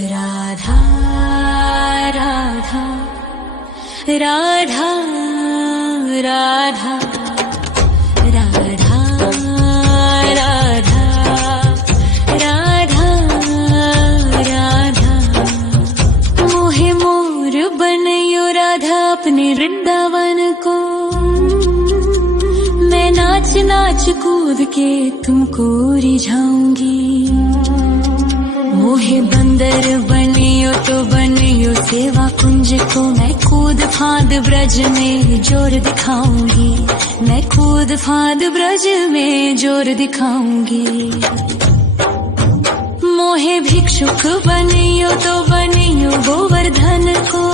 राधा राधा राधा राधा राधा राधा राधा राधा मोहे मोर बनयो राधा अपने वृंदावन को। मैं नाच नाच कूद के तुमको रिझाऊंगी। मोहे बंदर बनियो तो बनियो सेवा कुंज को। मैं कूद फांद ब्रज में जोर दिखाऊंगी। मैं कूद फांद ब्रज में जोर दिखाऊंगी। मोहे भिक्षुक बनियो तो बनियो गोवर्धन को।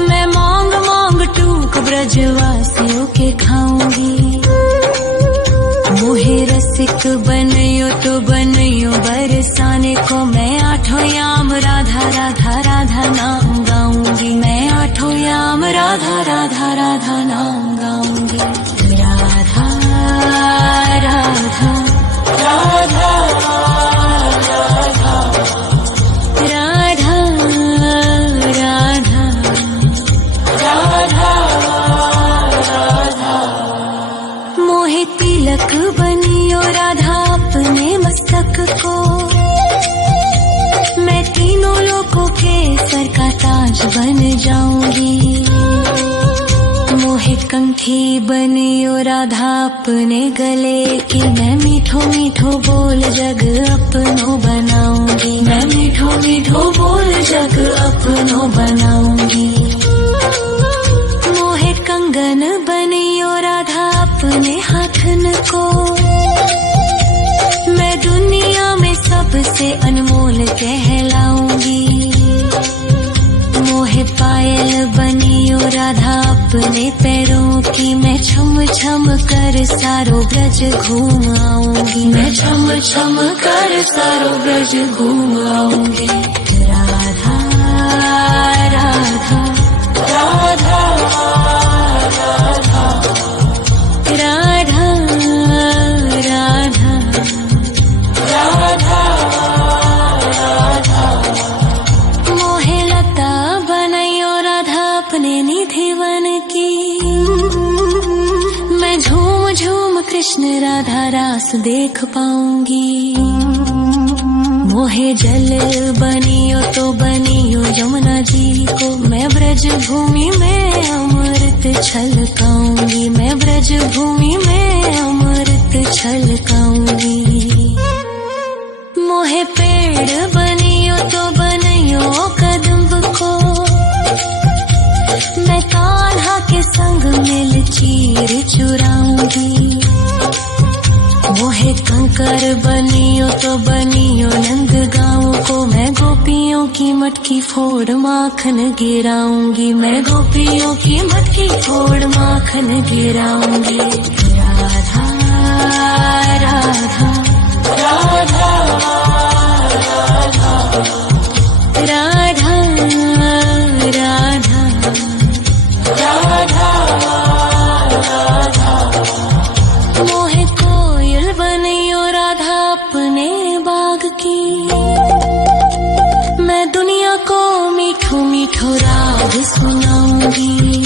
मैं मांग मांग टूक ब्रजवासियों के खाऊंगी। मोहे रसिक बनियो तो बनियो बरसाने को। मैं आठों याम राधा राधा राधा नाम गाऊंगी। मैं आठों याम राधा राधा राधा नाम गाऊंगी। राधा राधा राधा राधा राधा राधा राधा। मोहे तिलक बनियो राधा अपने मस्तक को। मैं तीनों लोगों के सर का ताज बन जाऊंगी। मोहे कंठी बनियो राधा अपने गले की। मैं मीठो मीठो बोल जग अपनो बनाऊंगी। मैं मीठो मीठो बोल जग अपनो बनाऊंगी। मोहे कंगन बनियो राधा अपने हाथन को। मैं दुनिया में सबसे अनमोल कहलाऊंगी। मोहे पायल बनियो राधा अपने पैरों की। मैं छम छम कर सारो ब्रज घूम आऊंगी। मैं छम छम कर सारो ब्रज घूम आऊंगी। राधा राधा राधा राधा राधा राधा राधा। मोहे लता बनयो राधा अपने निधि वन की। मैं झूम झूम कृष्ण राधा रास देख पाऊंगी। मोहे जल बनियो तो बनियो यमुना जी को। मैं ब्रज भूमि में अमृत छलकाऊंगी। मैं ब्रज भूमि में अमृत छलकाऊंगी। मोहे पेड़ बनियो तो बनियो कदम्ब को। मैं कान्हा के संग मिल चीर चुराऊंगी। मोहे कंकर बनियो तो बनियो नंद गाँव को। मैं गोपियों की मटकी फोड़ माखन गिराऊंगी। मैं गोपियों की मटकी फोड़ माखन गिराऊंगी। राधा राधा राधा राधा राधा राधा राधा। मोहे कोयल बनियो राधा अपने बाग की। मैं दुनिया को मीठो मीठो राग सुनाऊंगी।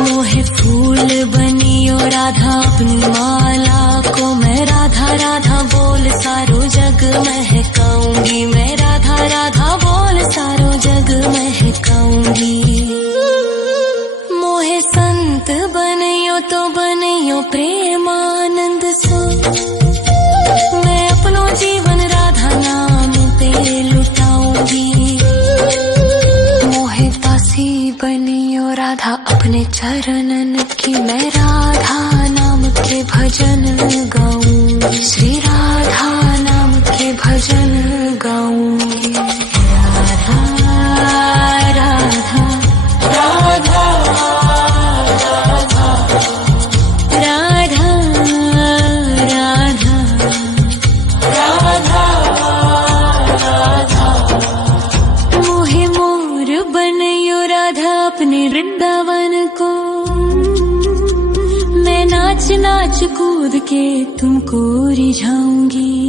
मोहे फूल बनियो राधा अपनी माला को। मैं राधा राधा बोल सारो जग महकाऊंगी। मैं राधा राधा बोल सारो जग महकाऊंगी। मोहे संत बनियो तो बनियो प्रेमानंद सो। मैं अपनो जीवन राधा नाम पे लुटाऊंगी। मोहे दासी बनियो राधा अपने चरणन की। मैं राधा नाम के भजन गाऊंगी। श्री राधा नाम के भजन गाऊंगी। राधा राधा राधा राधा राधा राधा राधा। मोहे मोर बनयो राधा अपने वृंदावन को। मैं नाच नाच कूद के तुमको रिझाऊंगी।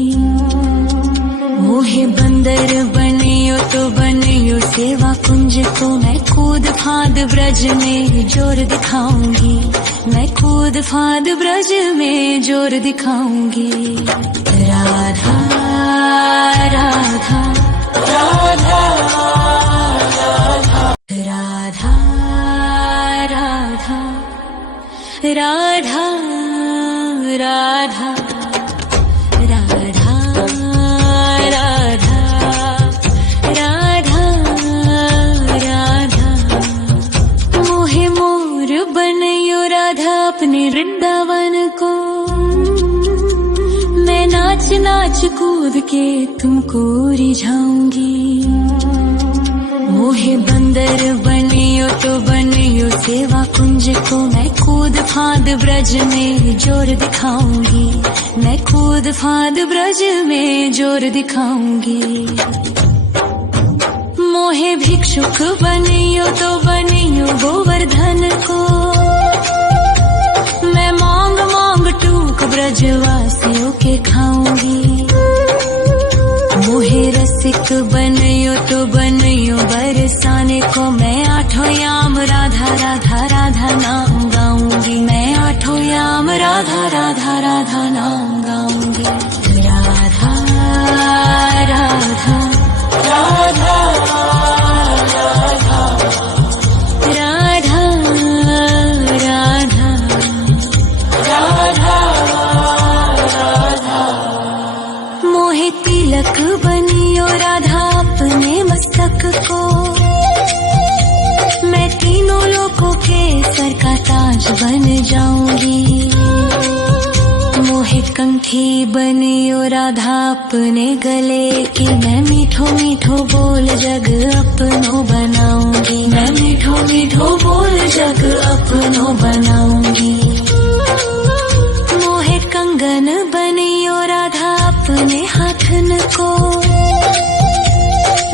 मोहे बंदर बनियो तो बनियो सेवा कुंज को मैं कूद फाद ब्रज में जोर दिखाऊंगी, मैं कूद फाद ब्रज में जोर दिखाऊंगी। राधा राधा राधा राधा राधा राधा राधा राधा राधा राधा राधा मोहे मोर बनयो राधा अपने वृंदावन को, मैं नाच नाच कूद के तुमको रिझाऊंगी। मोहे बंदर बनियो तो बनियो सेवा कुंज को मैं कूद फाद ब्रज में जोर दिखाऊंगी, मैं कूद फाद ब्रज में जोर दिखाऊंगी। मोहे भिक्षुक बनियो तो बनियो गोवर्धन को, मैं मांग मांग टूक ब्रजवासियों के खाऊंगी। मोहे रसिक बनियो तो बनियो बरसाने को, मैं आठों याम राधा राधा राधा नाम गाऊंगी, मैं आठों याम राधा राधा राधा नाम गाऊंगी। राधा राधा राधा राधा राधा राधा राधा मोहे तिलक बनियो राधा अपने मस्तक को, मैं तीनों लोकों के सर का ताज बन जाऊंगी। मोहे कंठी बनियो राधा अपने गले की, मैं मीठो मीठो बोल जग अपनो बनाऊंगी, मैं मीठो मीठो बोल जग अपनो बनाऊंगी। मोहे कंगन बनियो राधा अपने हाथन को,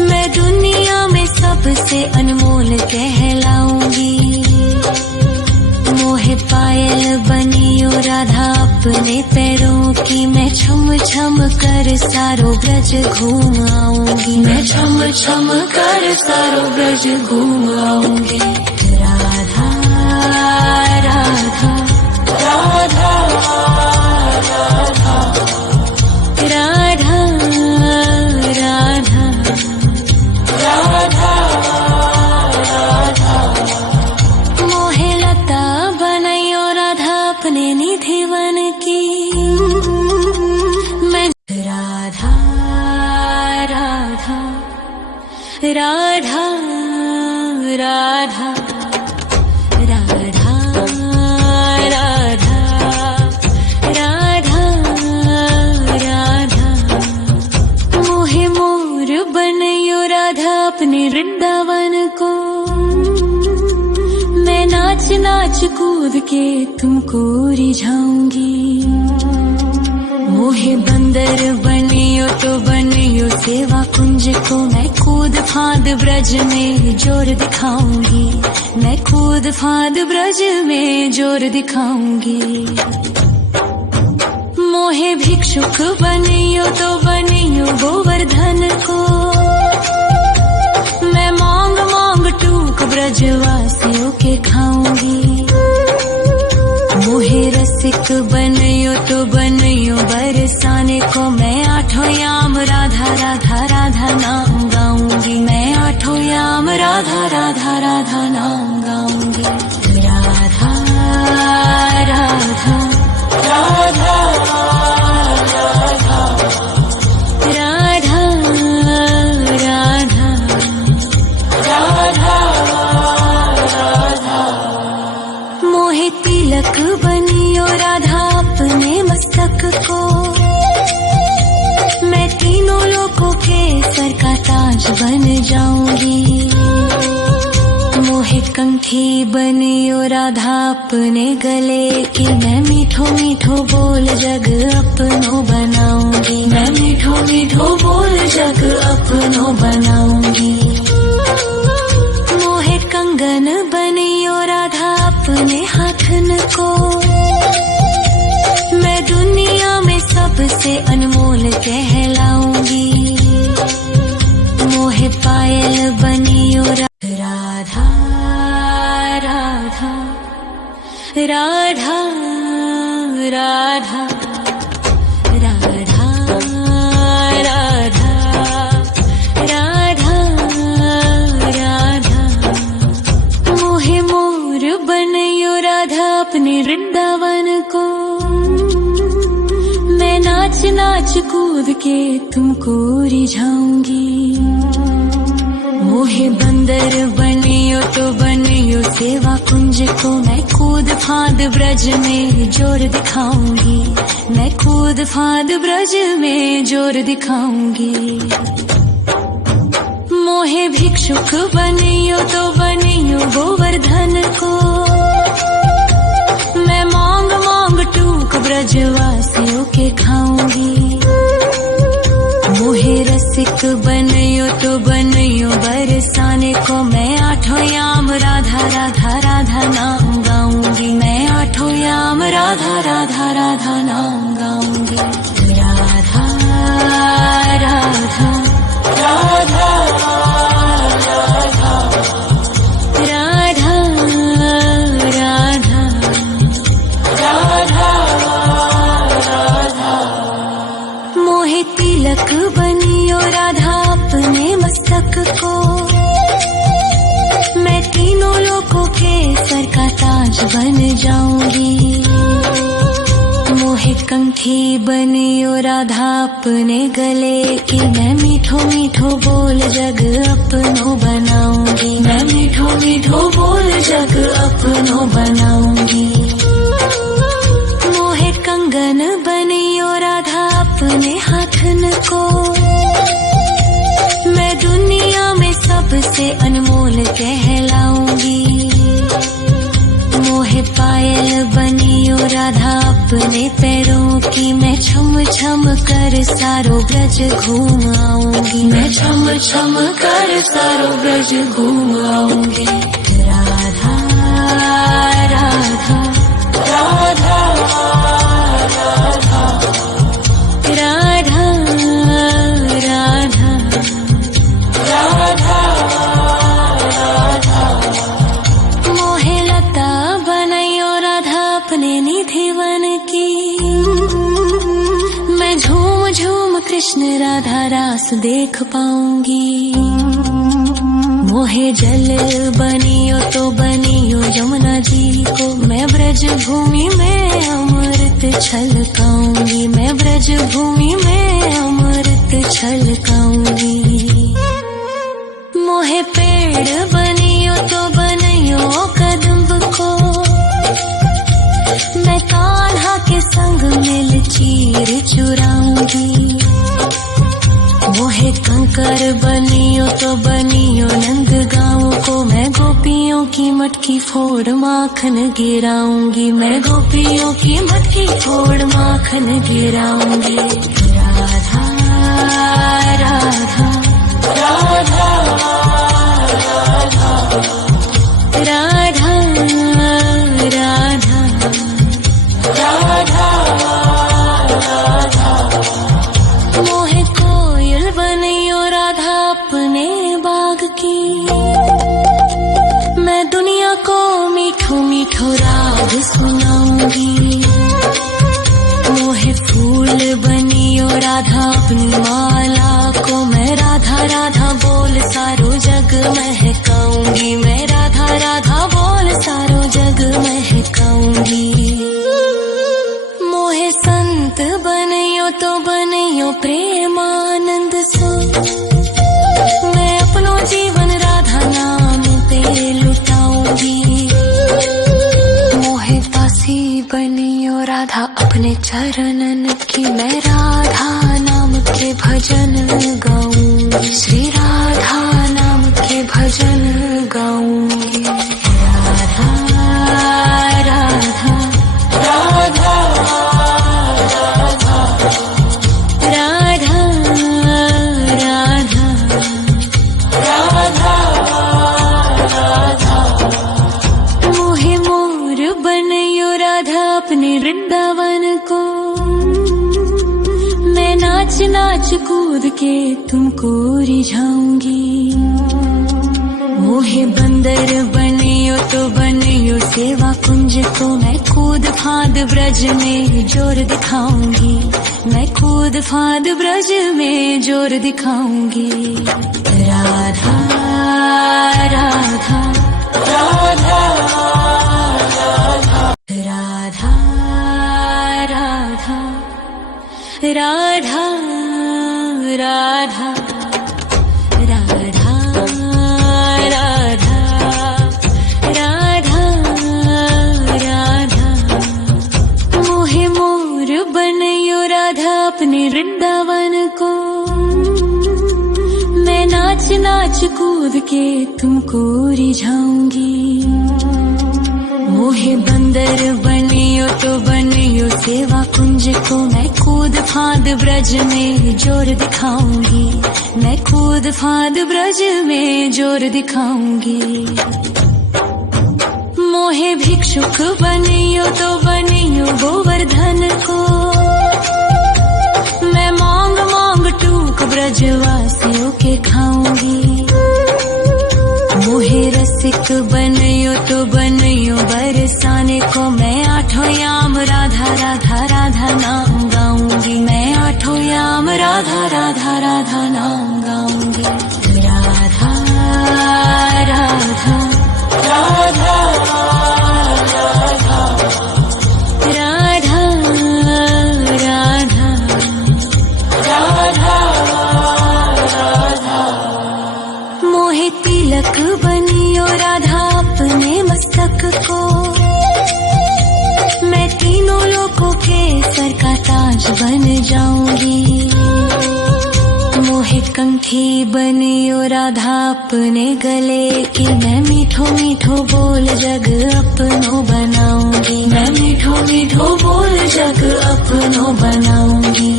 मैं दुनिया में सबसे अनमोल कहलाऊंगी। मोहे पायल बनियो राधा अपने पैरों की, मैं छम छम कर सारो ब्रज घूम आऊंगी, मैं छम छम कर सारो ब्रज घूम आऊंगी। राधा राधा राधा राधा राधा राधा राधा मोहे लता बनयो राधा अपने निधिवन की, मैं राधा राधा राधा राधा राधा राधा राधा राधा मोहे मोर बनयो राधा अपने वृंदावन को, मैं नाच नाच कूद के तुमको रिझाऊंगी। मोहे बंदर बनियो तो बनियो सेवा कुंज को, मैं कूद फाद ब्रज में जोर दिखाऊंगी, मैं कूद फाद ब्रज में जोर दिखाऊंगी। मोहे भिक्षुक बनियो तो बनियो गोवर्धन को, मैं मांग मांग टूक ब्रजवासियों के खाऊंगी। मोहे रसिक बनियो तो बनियो बरसाने को, मैं आठों याम राधा राधा राधा नाम गाऊंगी, मैं आठों याम राधा राधा राधा नाम गाऊंगी। राधा राधा राधा राधा राधा राधा राधा राधा मोहे तिलक बनियो राधा अपने मस्तक को, मैं तीनों लोकों के सर का ताज बन जाऊंगी। मोहे कंठी बनियो राधा अपने गले की, मैं मीठो मीठो बोल जग अपनो बनाऊंगी, मैं मीठो मीठो बोल जग अपनो बनाऊंगी। मोहे कंगन बनियो राधा अपने हाथन को, मैं दुनिया में सबसे अनमोल कहलाऊंगी। राधा राधा राधा राधा राधा राधा मोहे मोर बनयो राधा अपने वृंदावन को। मैं नाच नाच कूद के तुमको रिझाऊंगी। मोहे बंदर बनियो तो बनियो सेवा कुंज को। मैं कूद फांद ब्रज में जोर दिखाऊंगी। मैं कूद फांद ब्रज में जोर दिखाऊंगी। मोहे भिक्षुक बनियो तो बनियो गोवर्धन को। मैं मांग मांग टूक ब्रजवासियों के खाऊंगी। मोहे रसिक बनयो तो बनयो बरसाने को। मैं आठों याम राधा राधा राधा नाम गाऊंगी। मैं आठों याम राधा राधा राधा नाम गाऊंगी। राधा राधा राधा राधा राधा राधा राधा मोहे तिलक बनियो राधा अपने मस्तक को। मैं तीनों लोगों के सर का ताज बन जाऊंगी। मोहे कंठी बनियो राधा अपने गले की। मैं मीठो मीठो बोल जग अपनो बनाऊंगी। मैं मीठो मीठो बोल जग अपनो बनाऊंगी। मोहे कंगन बनियो राधा अपने हाथन को। मैं दुनिया में सबसे अनमोल कहलाऊंगी। मोहे पायल बनियो राधा अपने पैरों की। मैं छम छम कर सारो ब्रज घूम आऊंगी। मैं छम छम कर सारो ब्रज घूम आऊंगी। राधा राधा राधा राधा राधा राधा राधा राधा मोहे लता बनयो राधा अपने निधिवन की। मैं झूम झूम कृष्ण राधा रास देख पाऊंगी। मोहे जल बनियो तो बनियो यमुना जी को। मैं ब्रज भूमि में अमृत छलकाऊंगी। मैं ब्रज भूमि में अमृत छलकाऊंगी। मोहे पेड़ बनियो तो बनियो कदम्ब को। मैं कान्हा के संग मिल चीर चुराऊंगी। मोहे कंकर बनियो तो बनियो नंद गाँव को। मैं गोपियों की मटकी फोड़ माखन गिराऊंगी। मैं गोपियों की मटकी फोड़ माखन गिराऊंगी। राधा राधा राधा राधा राधा राधा राधा मोहे कोयल बनियो राधा अपने बाग की। मैं दुनिया को मीठो मीठो राग सुनाऊंगी। मोहे फूल बनियो राधा अपनी माला को। मैं राधा राधा बोल सारो जग महकाऊंगी। मैं राधा राधा बोल सारो जग महकाऊंगी। मोहे संत बनियो तो बनियो प्रेमानंद सो। मैं अपनो जीवन राधा नाम पे लुटाऊंगी। मोहे दासी बनियो राधा अपने चरणन की। मैं राधा नाम के भजन गाऊंगी। श्री राधा नाम के भजन गाऊंगी। राधा राधा राधा राधा राधा राधा राधा राधा मोहे मोर बनयो राधा अपने वृंदावन को। मैं नाच नाच कूद के तुमको रिझाऊंगी। मोहे बंदर बनियो तो बनियो सेवा कुंज को मैं कूद फांद ब्रज में जोर दिखाऊंगी, मैं कूद फांद ब्रज में जोर दिखाऊंगी। राधा राधा राधा राधा राधा राधा राधा राधा राधा राधा राधा मोहे मोर बनयो राधा अपने वृंदावन को, मैं नाच नाच कूद के तुमको रिझाऊंगी। मोहे बंदर बनियो तो बनियो सेवा कुंज को मैं कूद फांद ब्रज में जोर दिखाऊंगी, मैं कूद फांद ब्रज में जोर दिखाऊंगी। मोहे भिक्षुक बनियो तो बनियो गोवर्धन को, मैं मांग मांग टूक ब्रजवासियों के खाऊंगी। मोहे रसिक बनियो तो बनियो बरसाने को, मैं आठों याम राधा राधा राधा नाम गाऊंगी, मैं आठों याम राधा राधा राधा नाम गाऊंगी। राधा राधा राधा राधा राधा राधा राधा मोहे तिलक बनियो राधा अपने मस्तक को, मैं तीनों लोगों के सर का ताज बन जाऊंगी। मोहे कंठी बनियो राधा अपने गले की, मैं मीठो मीठो बोल जग अपनो बनाऊंगी, मैं मीठो मीठो बोल जग अपनो बनाऊंगी।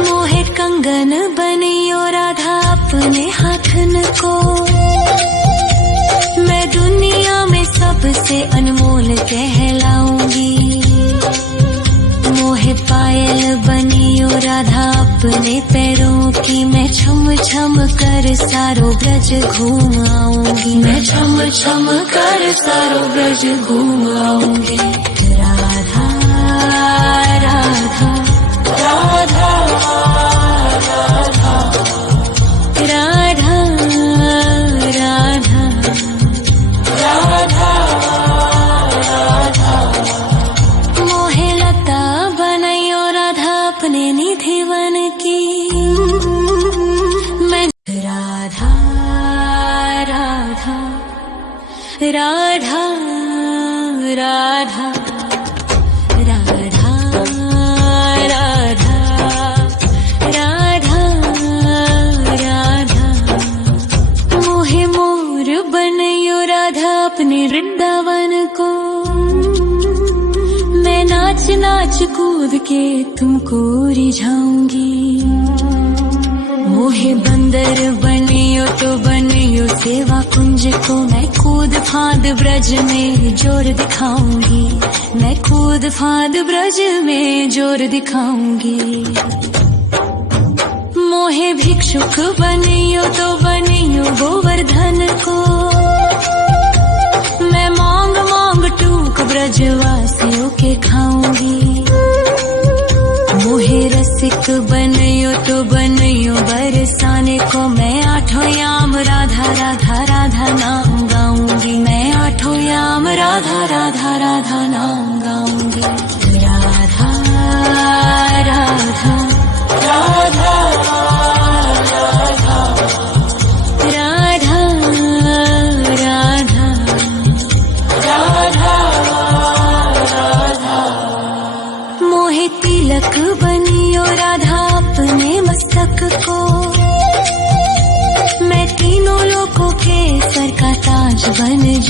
मोहे कंगन बनियो राधा अपने हाथन को, मैं दुनिया में सबसे अनमोल कहलाऊंगी। मोहे पायल बनियो राधा अपने पैरों की, मैं छम छम कर सारो ब्रज घूम आऊंगी, मैं छम छम कर सारो ब्रज घूम आऊंगी। राधा राधा राधा राधा राधा राधा राधा मोहे लता बनयो राधा अपने निधिवन की, मैं राधा राधा राधा राधा राधा राधा राधा मोहे मोर बनयो राधा अपने वृंदावन को, मैं नाच नाच कूद के तुमको रिझाऊंगी। मोहे बंदर बनियो तो बनियो सेवा कुंज को, मैं कूद फांद ब्रज में जोर दिखाऊंगी, मैं कूद फांद ब्रज में जोर दिखाऊंगी। मोहे भिक्षुक बनियो तो बनियो गोवर्धन को, मैं मांग मांग टूक ब्रजवासियों के खाऊंगी। मोहे रसिक बनियो तो बनियो बरसाने को, मैं आठों याम राधा राधा राधा नाम गाऊंगी, मैं आठों याम राधा राधा राधा नाम गाऊंगी। राधा राधा राधा राधा राधा राधा राधा मोहे तिलक बनियो राधा अपने मस्तक को, मैं तीनों लोगों के सर का ताज बन